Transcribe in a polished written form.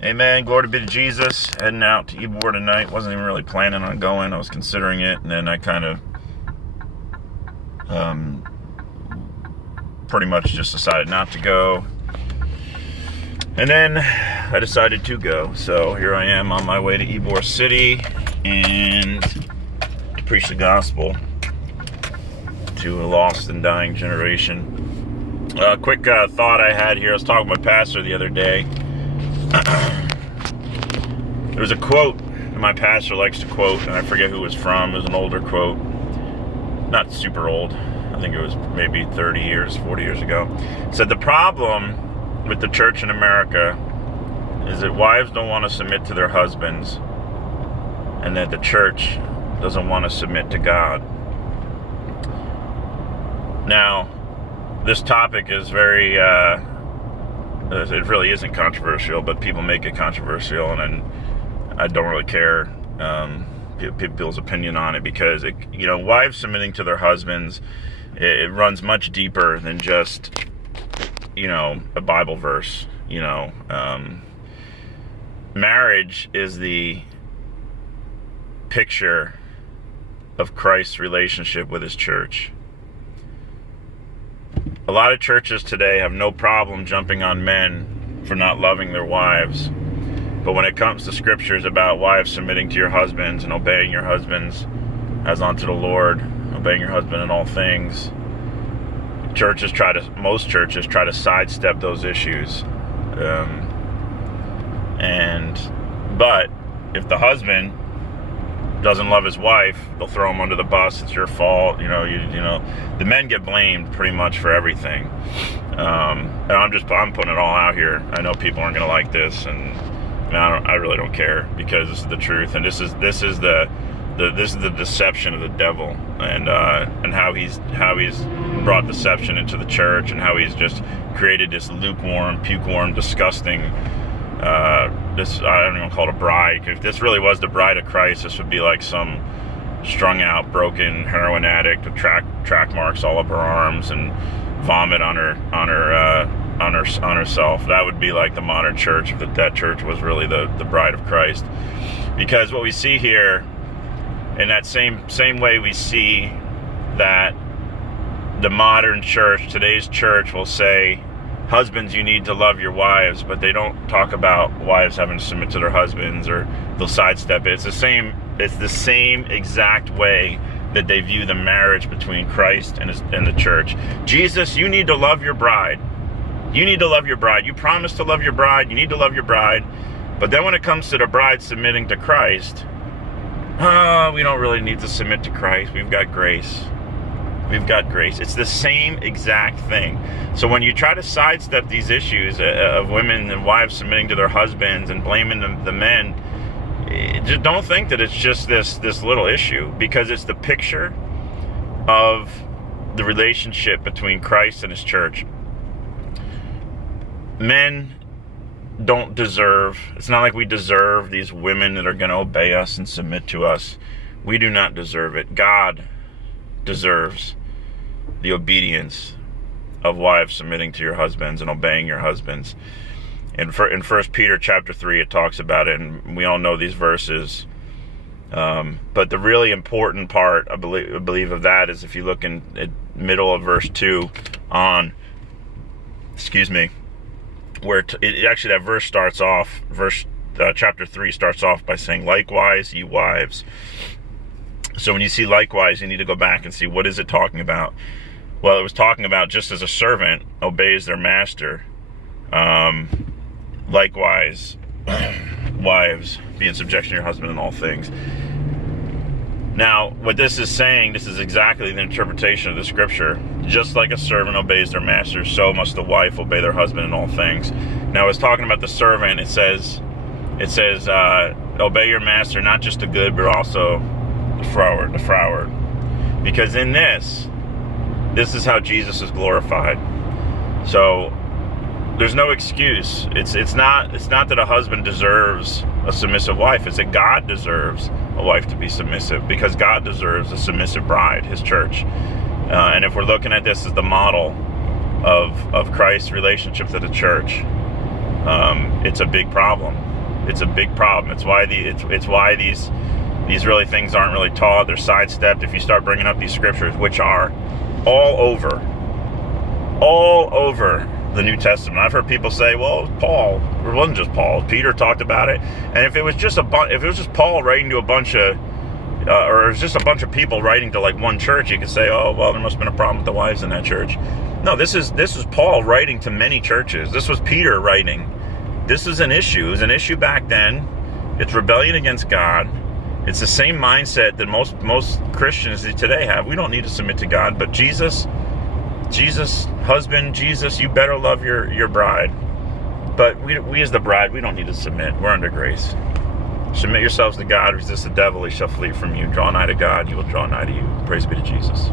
Amen. Glory be to Jesus. Heading out to Ybor tonight. Wasn't even really planning on going. I was considering it, and then I kind of pretty much just decided not to go. And then I decided to go. So here I am on my way to Ybor City and to preach the gospel to a lost and dying generation. Quick thought I had here. I was talking with my pastor the other day. There was a quote that my pastor likes to quote, and I forget who it was from. It was an older quote. Not super old. I think it was maybe 30 years, 40 years ago. It said, the problem with the church in America is that wives don't want to submit to their husbands, and that the church doesn't want to submit to God. Now, this topic is very, it really isn't controversial, but people make it controversial, and I don't really care people's opinion on it, because wives submitting to their husbands, it runs much deeper than just a Bible verse. Marriage is the picture of Christ's relationship with his church. A lot of churches today have no problem jumping on men for not loving their wives. But when it comes to scriptures about wives submitting to your husbands and obeying your husbands as unto the Lord, obeying your husband in all things, most churches try to sidestep those issues. But if the husband doesn't love his wife, they'll throw him under the bus. It's your fault. The men get blamed pretty much for everything. And I'm putting it all out here. I know people aren't going to like this, and I really don't care, because this is the truth, and this is the deception of the devil, and how he's brought deception into the church, and how he's just created this lukewarm, pukewarm, disgusting. I don't even call it a bride. If this really was the bride of Christ, this would be like some strung out, broken heroin addict with track marks all up her arms and vomit on herself. That would be like the modern church, if that church was really the bride of Christ. Because what we see here, in that same way we see that the modern church, today's church, will say, husbands, you need to love your wives, but they don't talk about wives having to submit to their husbands, or they'll sidestep it. It's the same exact way that they view the marriage between Christ and the church. Jesus, you need to love your bride. You need to love your bride. You promised to love your bride. You need to love your bride. But then when it comes to the bride submitting to Christ, we don't really need to submit to Christ. We've got grace. We've got grace. It's the same exact thing. So when you try to sidestep these issues of women and wives submitting to their husbands and blaming the men, just don't think that it's just this little issue, because it's the picture of the relationship between Christ and his church. Men don't deserve, it's not like we deserve these women that are going to obey us and submit to us. We do not deserve it. God deserves the obedience of wives submitting to your husbands and obeying your husbands. In 1 Peter chapter 3, it talks about it, and we all know these verses. But the really important part, I believe of that, is if you look in the middle of verse 2 on, where actually that verse starts off, chapter 3 starts off by saying, likewise, ye wives. So when you see likewise, you need to go back and see, what is it talking about? Well, it was talking about just as a servant obeys their master, likewise, wives, be in subjection to your husband in all things. Now, what this is saying, this is exactly the interpretation of the scripture. Just like a servant obeys their master, so must the wife obey their husband in all things. Now, it's talking about the servant. It says, obey your master, not just the good, but also the froward. Because in this is how Jesus is glorified. So there's no excuse. It's not that a husband deserves a submissive wife. It's that God deserves a wife to be submissive, because God deserves a submissive bride, his church. And if we're looking at this as the model of Christ's relationship to the church, it's a big problem. It's a big problem. It's why these really things aren't really taught. They're sidestepped if you start bringing up these scriptures, which are all over the New Testament. I've heard people say, well, Paul, it wasn't just Paul. Peter talked about it. And if it was just Paul writing to a bunch of, or it was just a bunch of people writing to like one church, you could say, oh, well, there must have been a problem with the wives in that church. No, this is Paul writing to many churches. This was Peter writing. This is an issue. It was an issue back then. It's rebellion against God. It's the same mindset that most Christians today have. We don't need to submit to God, but Jesus, husband, Jesus, you better love your bride. But we as the bride, we don't need to submit. We're under grace. Submit yourselves to God. Resist the devil, he shall flee from you. Draw nigh to God, he will draw nigh to you. Praise be to Jesus.